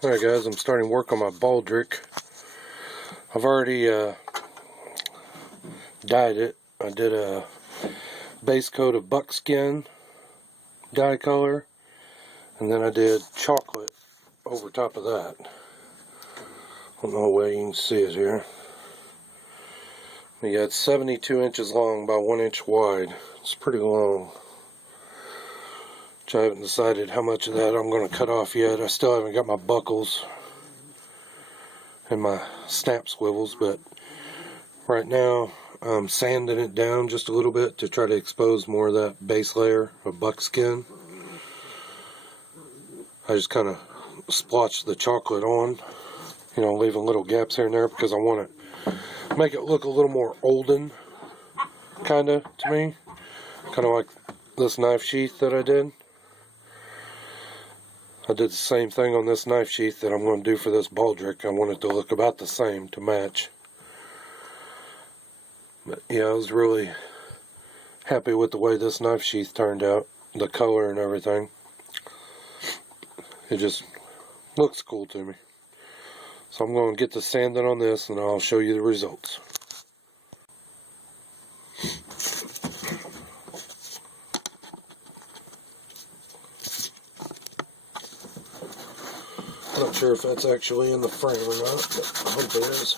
Alright guys, I'm starting work on my baldric. I've already dyed it. I did a base coat of buckskin dye color, and then I did chocolate over top of that. I don't know where you can see it here. But yeah, it's 72 inches long, about 1 inch wide. It's pretty long. Which I haven't decided how much of that I'm going to cut off yet. I still haven't got my buckles and my snap swivels, but right now I'm sanding it down just a little bit to try to expose more of that base layer of buckskin. I just kind of splotched the chocolate on, you know, leaving little gaps here and there because I want to make it look a little more olden, kind of, to me. Kind of like this knife sheath that I did. I did the same thing on this knife sheath that I'm going to do for this baldric. I want it to look about the same to match. But yeah, I was really happy with the way this knife sheath turned out. The color and everything. It just looks cool to me. So I'm going to get the sanding on this and I'll show you the results. Not sure if that's actually in the frame or not, but I hope it is.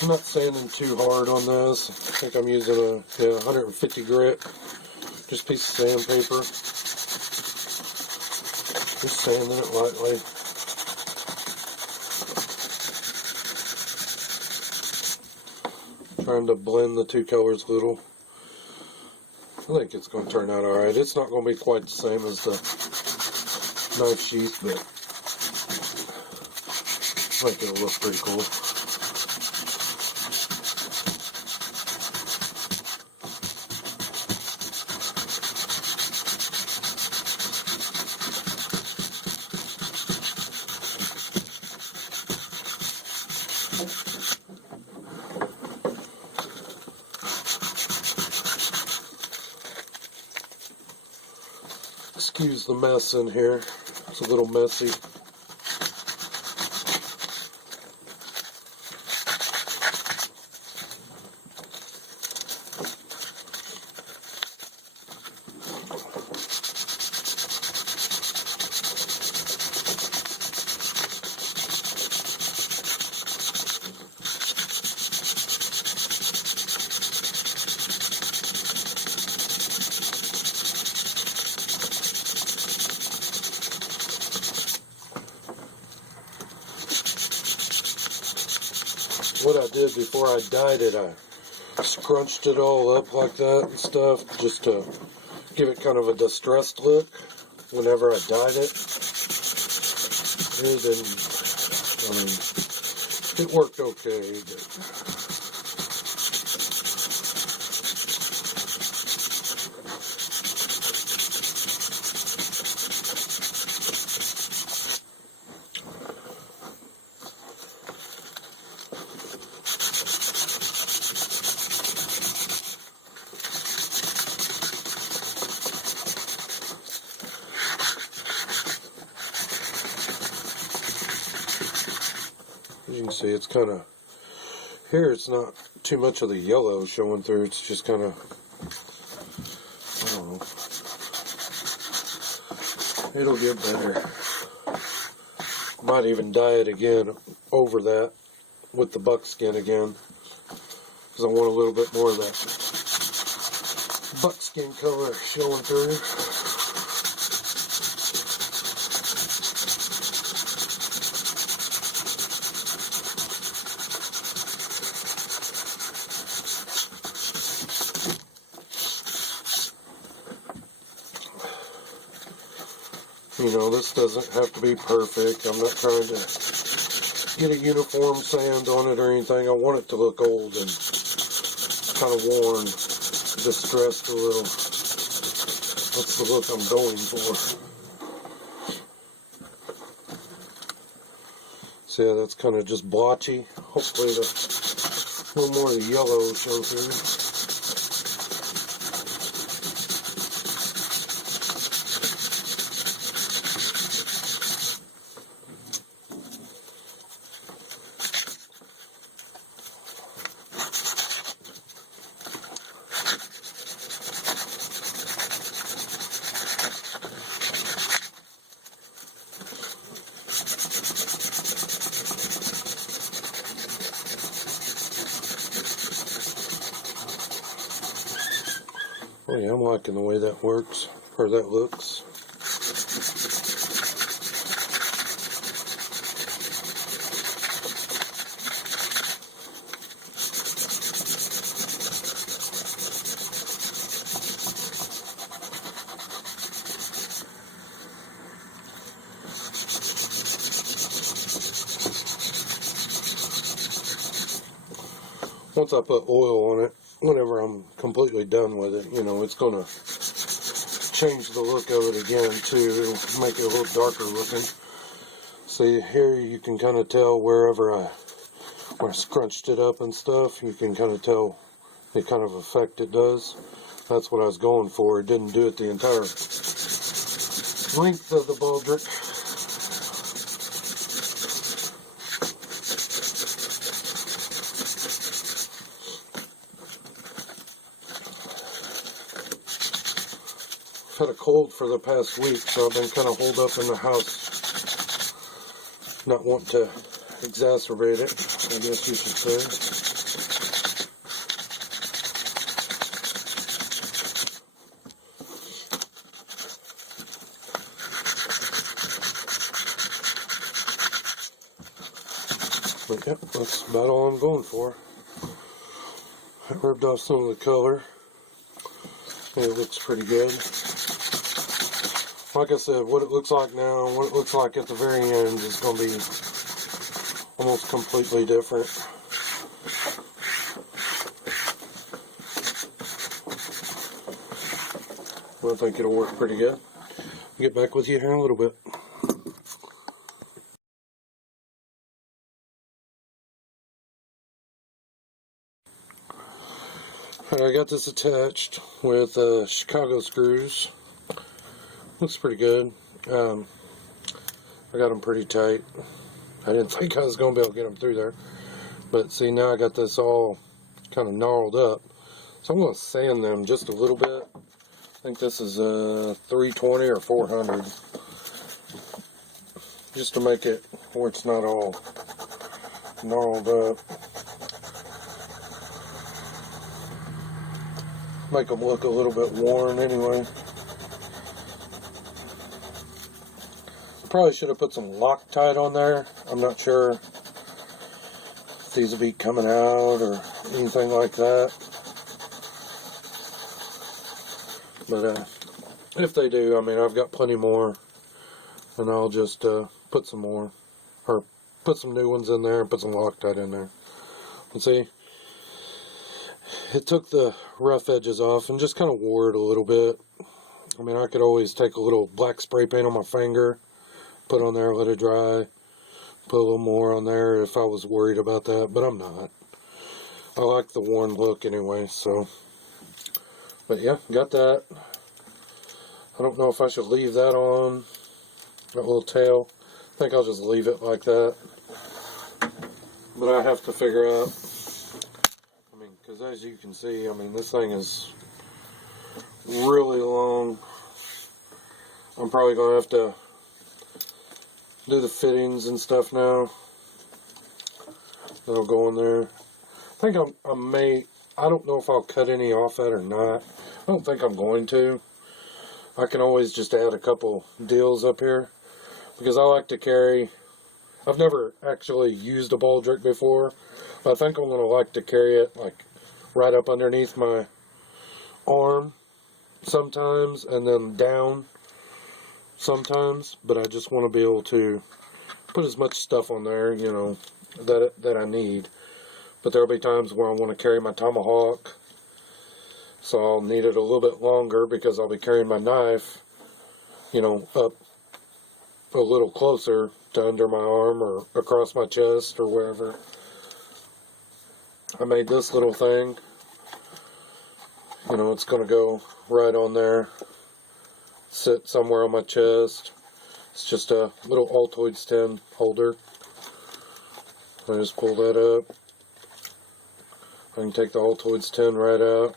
I'm not sanding too hard on this. I think I'm using a 150 grit, just a piece of sandpaper. Just sanding it lightly. Trying to blend the two colors a little. I think it's going to turn out alright. It's not going to be quite the same as the knife sheath, but I think it'll look pretty cool. Excuse the mess in here. It's a little messy. What I did before I dyed it, I scrunched it all up like that and stuff, just to give it kind of a distressed look whenever I dyed it. It didn't, I mean, it worked okay, but as you can see, it's kind of, here it's not too much of the yellow showing through, it's just kind of, I don't know, it'll get better. Might even dye it again over that with the buckskin again, because I want a little bit more of that buckskin color showing through. You know, this doesn't have to be perfect. I'm not trying to get a uniform sand on it or anything. I want it to look old and kind of worn, distressed a little. That's the look I'm going for. So yeah, that's kind of just blotchy. Hopefully a little more of the yellow shows through. Oh yeah, I'm liking the way that works, or that looks. Once I put oil on it, whenever I'm completely done with it, you know, it's going to change the look of it again too. It'll make it a little darker looking. See, here you can kind of tell where I scrunched it up and stuff. You can kind of tell the kind of effect it does. That's what I was going for. It didn't do it the entire length of the baldric. Had a cold for the past week, so I've been kind of holed up in the house, not wanting to exacerbate it, I guess you should say. But yep, that's about all I'm going for. I rubbed off some of the color. And it looks pretty good. Like I said, what it looks like now and what it looks like at the very end is going to be almost completely different. Well, I think it'll work pretty good. I'll get back with you here in a little bit. Alright, I got this attached with Chicago screws. Looks pretty good. I got them pretty tight. I didn't think I was going to be able to get them through there. But see, now I got this all kind of gnarled up. So I'm going to sand them just a little bit. I think this is 320 or 400. Just to make it where it's not all gnarled up. Make them look a little bit worn anyway. Probably should have put some Loctite on there. I'm not sure if these will be coming out or anything like that. But if they do, I mean, I've got plenty more, and I'll just put some more, or put some new ones in there and put some Loctite in there. And see, it took the rough edges off and just kind of wore it a little bit. I mean, I could always take a little black spray paint on my finger, put on there, let it dry, put a little more on there if I was worried about that, but I'm not. I like the worn look anyway, so. But yeah, got that. I don't know if I should leave that on, that little tail. I think I'll just leave it like that. But I have to figure out, I mean, because as you can see, I mean, this thing is really long. I'm probably going to have to do the fittings and stuff now. That'll go in there. I think I don't know if I'll cut any off that or not. I don't think I'm going to. I can always just add a couple deals up here. Because I like to carry, I've never actually used a baldric before. But I think I'm going to like to carry it like right up underneath my arm sometimes. And then down sometimes, but I just want to be able to put as much stuff on there, you know, that I need. But there'll be times where I want to carry my tomahawk, so I'll need it a little bit longer because I'll be carrying my knife, you know, up a little closer to under my arm or across my chest or wherever. I made this little thing, you know, it's going to go right on there, sit somewhere on my chest. It's just a little Altoids tin holder. I just pull that up. I can take the Altoids tin right out.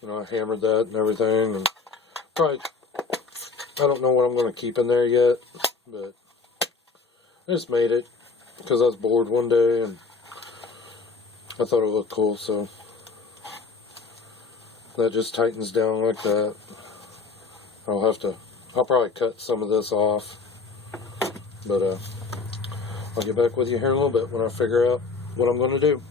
You know, I hammered that and everything. And probably, I don't know what I'm going to keep in there yet, but I just made it because I was bored one day and I thought it looked cool, so that just tightens down like that. I'll probably cut some of this off, but I'll get back with you here in a little bit when I figure out what I'm going to do.